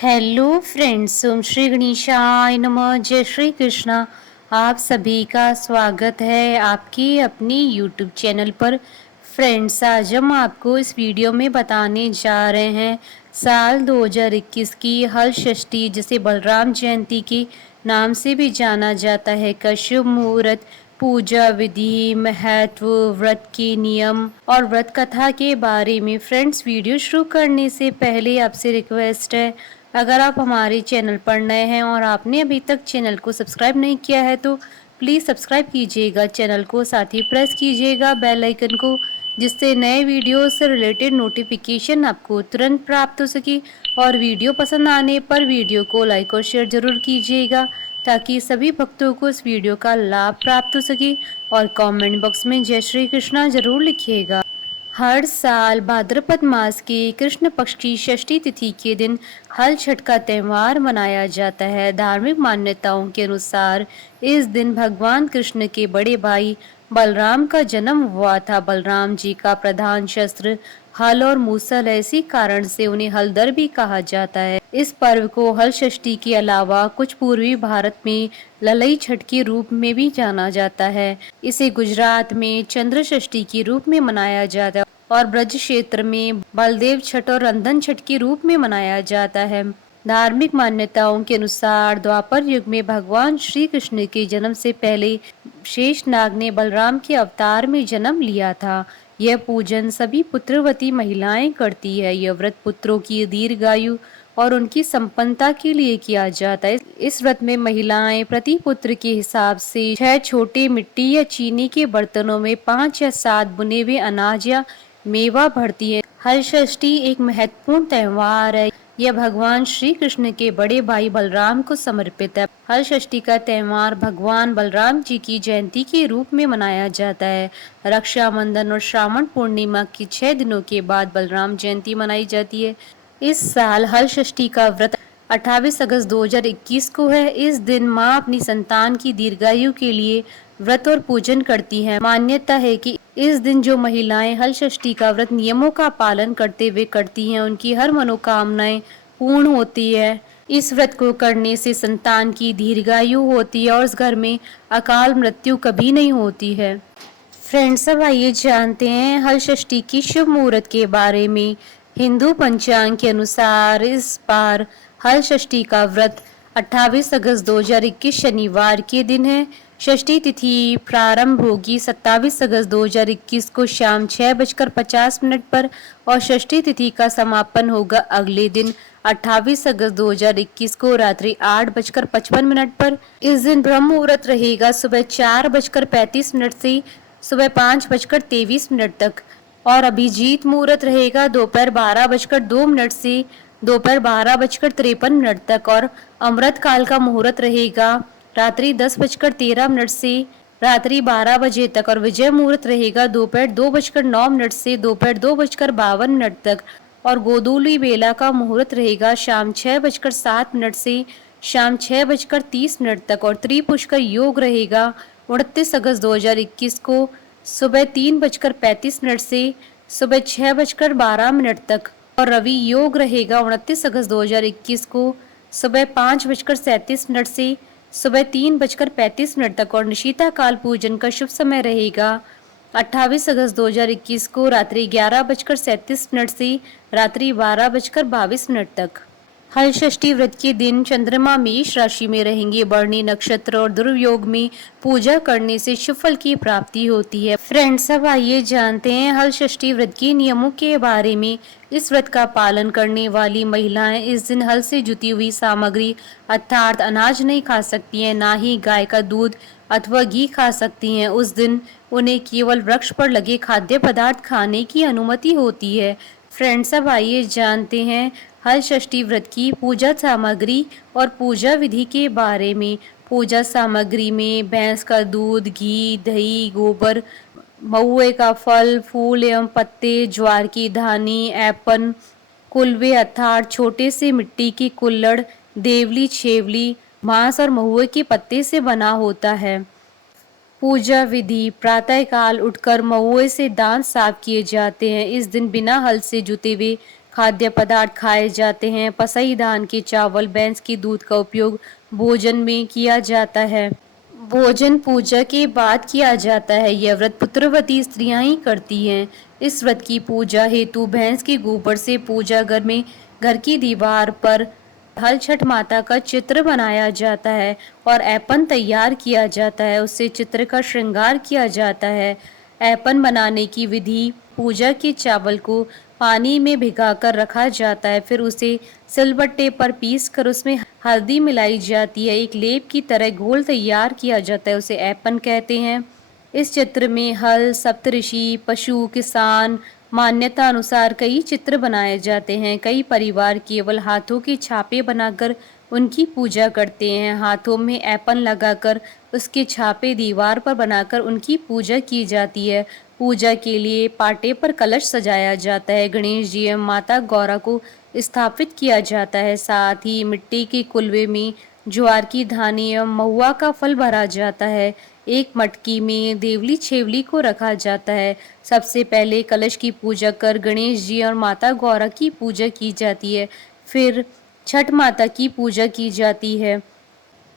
Hello friends, ओम श्री गणेशाय नमः। जय श्री कृष्णा। आप सभी का स्वागत है आपके अपने यूट्यूब चैनल पर। फ्रेंड्स, आज हम आपको इस वीडियो में बताने जा रहे हैं साल 2021 की हल षष्ठी, जिसे बलराम जयंती के नाम से भी जाना जाता है, का शुभ मुहूर्त, पूजा विधि, महत्व, व्रत के नियम और व्रत कथा के बारे में। फ्रेंड्स, वीडियो शुरू करने से पहले आपसे रिक्वेस्ट है, अगर आप हमारे चैनल पर नए हैं और आपने अभी तक चैनल को सब्सक्राइब नहीं किया है तो प्लीज़ सब्सक्राइब कीजिएगा चैनल को, साथ ही प्रेस कीजिएगा बेल आइकन को, जिससे नए वीडियो से रिलेटेड नोटिफिकेशन आपको तुरंत प्राप्त हो सके। और वीडियो पसंद आने पर वीडियो को लाइक और शेयर जरूर कीजिएगा, ताकि सभी भक्तों को इस वीडियो का लाभ प्राप्त हो सके। और कमेंट बॉक्स में जय श्री कृष्णा जरूर लिखिएगा। हर साल भाद्रपद मास के कृष्ण पक्ष की षष्ठी तिथि के दिन हल छठ का त्योहार मनाया जाता है। धार्मिक मान्यताओं के अनुसार इस दिन भगवान कृष्ण के बड़े भाई बलराम का जन्म हुआ था। बलराम जी का प्रधान शस्त्र हल और मूसल है, इसी कारण से उन्हें हलधर भी कहा जाता है। इस पर्व को हल षष्ठी के अलावा कुछ पूर्वी भारत में ललई छठ के रूप में भी जाना जाता है। इसे गुजरात में चंद्र षष्ठी के रूप में मनाया जाता है और ब्रज क्षेत्र में बलदेव छठ और रंधन छठ के रूप में मनाया जाता है। धार्मिक मान्यताओं के अनुसार द्वापर युग में भगवान श्री कृष्ण के जन्म से पहले शेषनाग ने बलराम के अवतार में जन्म लिया था। यह पूजन सभी पुत्रवती महिलाएं करती है। यह व्रत पुत्रों की दीर्घायु और उनकी संपन्नता के लिए किया जाता है। इस व्रत में महिलाएं प्रति पुत्र के हिसाब से 6 छोटे मिट्टी या चीनी के बर्तनों में 5 या 7 बुने हुए अनाज या मेवा भरती है। हल षष्ठी एक महत्वपूर्ण त्योहार है। यह भगवान श्री कृष्ण के बड़े भाई बलराम को समर्पित है। हल षष्ठी का त्योहार भगवान बलराम जी की जयंती के रूप में मनाया जाता है। रक्षाबंधन और श्रावण पूर्णिमा की 6 दिनों के बाद बलराम जयंती मनाई जाती है। इस साल हल षष्ठी का व्रत 28 अगस्त 2021 को है। इस दिन माँ अपनी संतान की दीर्घायु के लिए व्रत और पूजन करती हैं। मान्यता है कि इस दिन जो महिलाएं हल षष्ठी का व्रत नियमों का पालन करते हुए करती हैं, उनकी हर मनोकामनाएं पूर्ण होती है। इस व्रत को करने से संतान की दीर्घायु होती है और उस घर में अकाल मृत्यु कभी नहीं होती है। फ्रेंड्स, अब आइए जानते हैं हल षष्ठी की शुभ मुहूर्त के बारे में। हिंदू पंचांग के अनुसार इस बार हल षष्ठी का व्रत 28 अगस्त 2021 शनिवार के दिन है। षष्ठी तिथि प्रारंभ होगी 27 अगस्त 2021 को शाम 6:50 पर और षष्ठी तिथि का समापन होगा अगले दिन 28 अगस्त 2021 को रात्रि 8:55 पर। इस दिन ब्रह्म मुहूर्त रहेगा सुबह 4:35 से सुबह 5:23 तक और अभिजीत मुहूर्त रहेगा दोपहर 12:02 से दोपहर 12:53 तक और अमृत काल का मुहूर्त रहेगा रात्रि 10:13 से रात्रि 12 बजे तक और विजय मुहूर्त रहेगा दोपहर 2:09 से दोपहर 2:52 तक और गोधूली बेला का मुहूर्त रहेगा शाम 6:07 से शाम 6:30 तक और त्रिपुष्कर योग रहेगा 29 अगस्त 2021 को सुबह 3:35 से सुबह 6:12 तक और रवि योग रहेगा 29 अगस्त 2021 को सुबह 5:37 से सुबह 3:35 तक और निशिता काल पूजन का शुभ समय रहेगा 28 अगस्त 2021 को रात्रि 11:37 से रात्रि 12:22 तक। हल षष्ठी व्रत के दिन चंद्रमा मेष राशि में रहेंगे। बरनी नक्षत्र और ध्रुव योग में पूजा करने से शुभ फल की प्राप्ति होती है। फ्रेंड्स, अब आइए जानते हैं हल षष्ठी व्रत के नियमों के बारे में। इस व्रत का पालन करने वाली महिलाएं इस दिन हल से जुटी हुई सामग्री अर्थात अनाज नहीं खा सकती हैं, ना ही गाय का दूध अथवा घी खा सकती हैं। उस दिन उन्हें केवल वृक्ष पर लगे खाद्य पदार्थ खाने की अनुमति होती है। फ्रेंड्स, अब आइए जानते हैं हल षष्ठी व्रत की पूजा सामग्री और पूजा विधि के बारे में। पूजा सामग्री में भैंस का दूध, घी, दही, गोबर, महुए का फल, फूल एवं पत्ते, ज्वार की धानी, ऐपन, कुलवे अर्थात छोटे से मिट्टी की कुल्हड़, देवली, छेवली, बांस और महुए के पत्ते से बना होता है। पूजा विधि: प्रातः काल उठकर महुए से दांत साफ किए जाते हैं। इस दिन बिना हल से जुते हुए खाद्य पदार्थ खाए जाते हैं। पसई धान के चावल, भैंस के दूध का उपयोग भोजन में किया जाता है। भोजन पूजा के बाद किया जाता है। यह व्रत पुत्रवती स्त्रियां ही करती हैं। इस व्रत की पूजा हेतु भैंस के गोबर से पूजा घर में घर की दीवार पर हल छठ माता का चित्र बनाया जाता है और ऐपन तैयार किया जाता है। उससे चित्र का श्रृंगार किया जाता है। ऐपन बनाने की विधि: पूजा के चावल को पानी में भिगाकर रखा जाता है, फिर उसे सिलबट्टे पर पीसकर उसमें हल्दी मिलाई जाती है। एक लेप की तरह घोल तैयार किया जाता है, उसे ऐपन कहते हैं। इस चित्र में हल, सप्तऋषि, पशु, किसान, मान्यता अनुसार कई चित्र बनाए जाते हैं। कई परिवार केवल हाथों के छापे बनाकर उनकी पूजा करते हैं। हाथों में ऐपन लगाकर उसके छापे दीवार पर बनाकर उनकी पूजा की जाती है। पूजा के लिए पाटे पर कलश सजाया जाता है। गणेश जी एवं माता गौरा को स्थापित किया जाता है। साथ ही मिट्टी के कुलवे में ज्वार की धानी एवं महुआ का फल भरा जाता है। एक मटकी में देवली छेवली को रखा जाता है। सबसे पहले कलश की पूजा कर गणेश जी और माता गौरा की पूजा की जाती है। फिर छठ माता की पूजा की जाती है।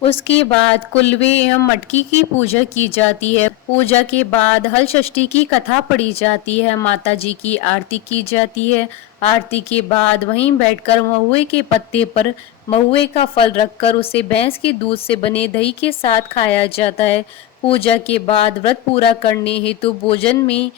उसके बाद कुलवे एवं मटकी की पूजा की जाती है। पूजा के बाद हल षष्ठी की कथा पढ़ी जाती है। माता जी की आरती की जाती है। आरती के बाद वहीं बैठकर महुए के पत्ते पर महुए का फल रखकर उसे भैंस के दूध से बने दही के साथ खाया जाता है। पूजा के बाद व्रत पूरा करने हेतु भोजन में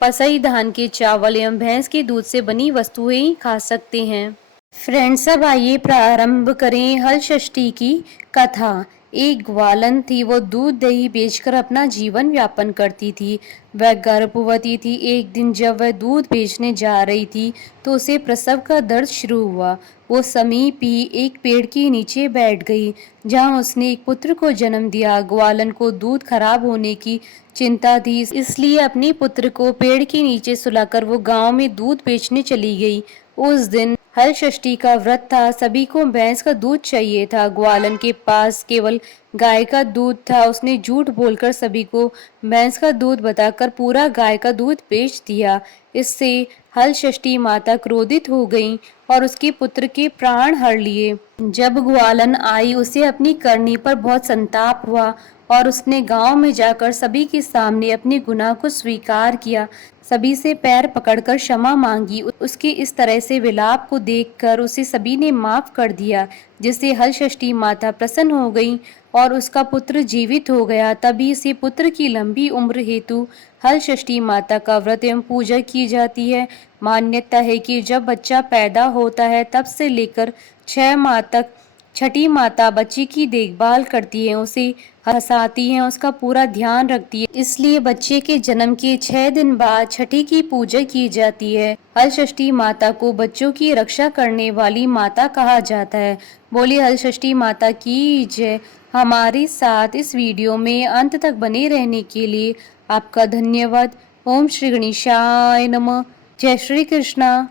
पसई धान के चावल एवं भैंस के दूध से बनी वस्तुएं ही खा सकते हैं। फ्रेंड्स, अब आइए प्रारंभ करें हल षष्ठी की कथा। एक ग्वालन थी, वो दूध दही बेचकर अपना जीवन यापन करती थी। वह गर्भवती थी। एक दिन जब वह दूध बेचने जा रही थी तो उसे प्रसव का दर्द शुरू हुआ। वो समीप ही एक पेड़ के नीचे बैठ गई जहां उसने एक पुत्र को जन्म दिया। ग्वालन को दूध खराब होने की चिंता थी, इसलिए अपने पुत्र को पेड़ के नीचे सुलाकर वो गांव में दूध बेचने चली गई। उस दिन हल षष्ठी का व्रत था। सभी को भैंस का दूध चाहिए था। ग्वालन के पास केवल गाय का दूध था। उसने झूठ बोलकर सभी को भैंस का दूध बताकर पूरा गाय का दूध बेच दिया। इससे हल षष्ठी माता क्रोधित हो गईं और उसके पुत्र के प्राण हर लिए। जब ग्वालन आई, उसे अपनी करनी पर बहुत संताप हुआ और उसने गांव में जाकर सभी के सामने अपने गुनाह को स्वीकार किया। सभी से पैर पकड़कर क्षमा मांगी। उसके इस तरह से विलाप को देखकर उसे सभी ने माफ कर दिया, जिससे हल षष्ठी माता प्रसन्न हो गई और उसका पुत्र जीवित हो गया। तभी से पुत्र की लंबी उम्र हेतु हल षष्ठी माता का व्रत एवं पूजा की जाती है। मान्यता है कि जब बच्चा पैदा होता है तब से लेकर 6 माह तक छठी माता बच्चे की देखभाल करती है, उसे हंसाती है, उसका पूरा ध्यान रखती है। इसलिए बच्चे के जन्म के 6 दिन बाद छठी की पूजा की जाती है। हल षष्ठी माता को बच्चों की रक्षा करने वाली माता कहा जाता है। बोली हल षष्ठी माता की जय। हमारे साथ इस वीडियो में अंत तक बने रहने के लिए आपका धन्यवाद। ओम श्री गणेशाय नमः। जय श्री कृष्णा।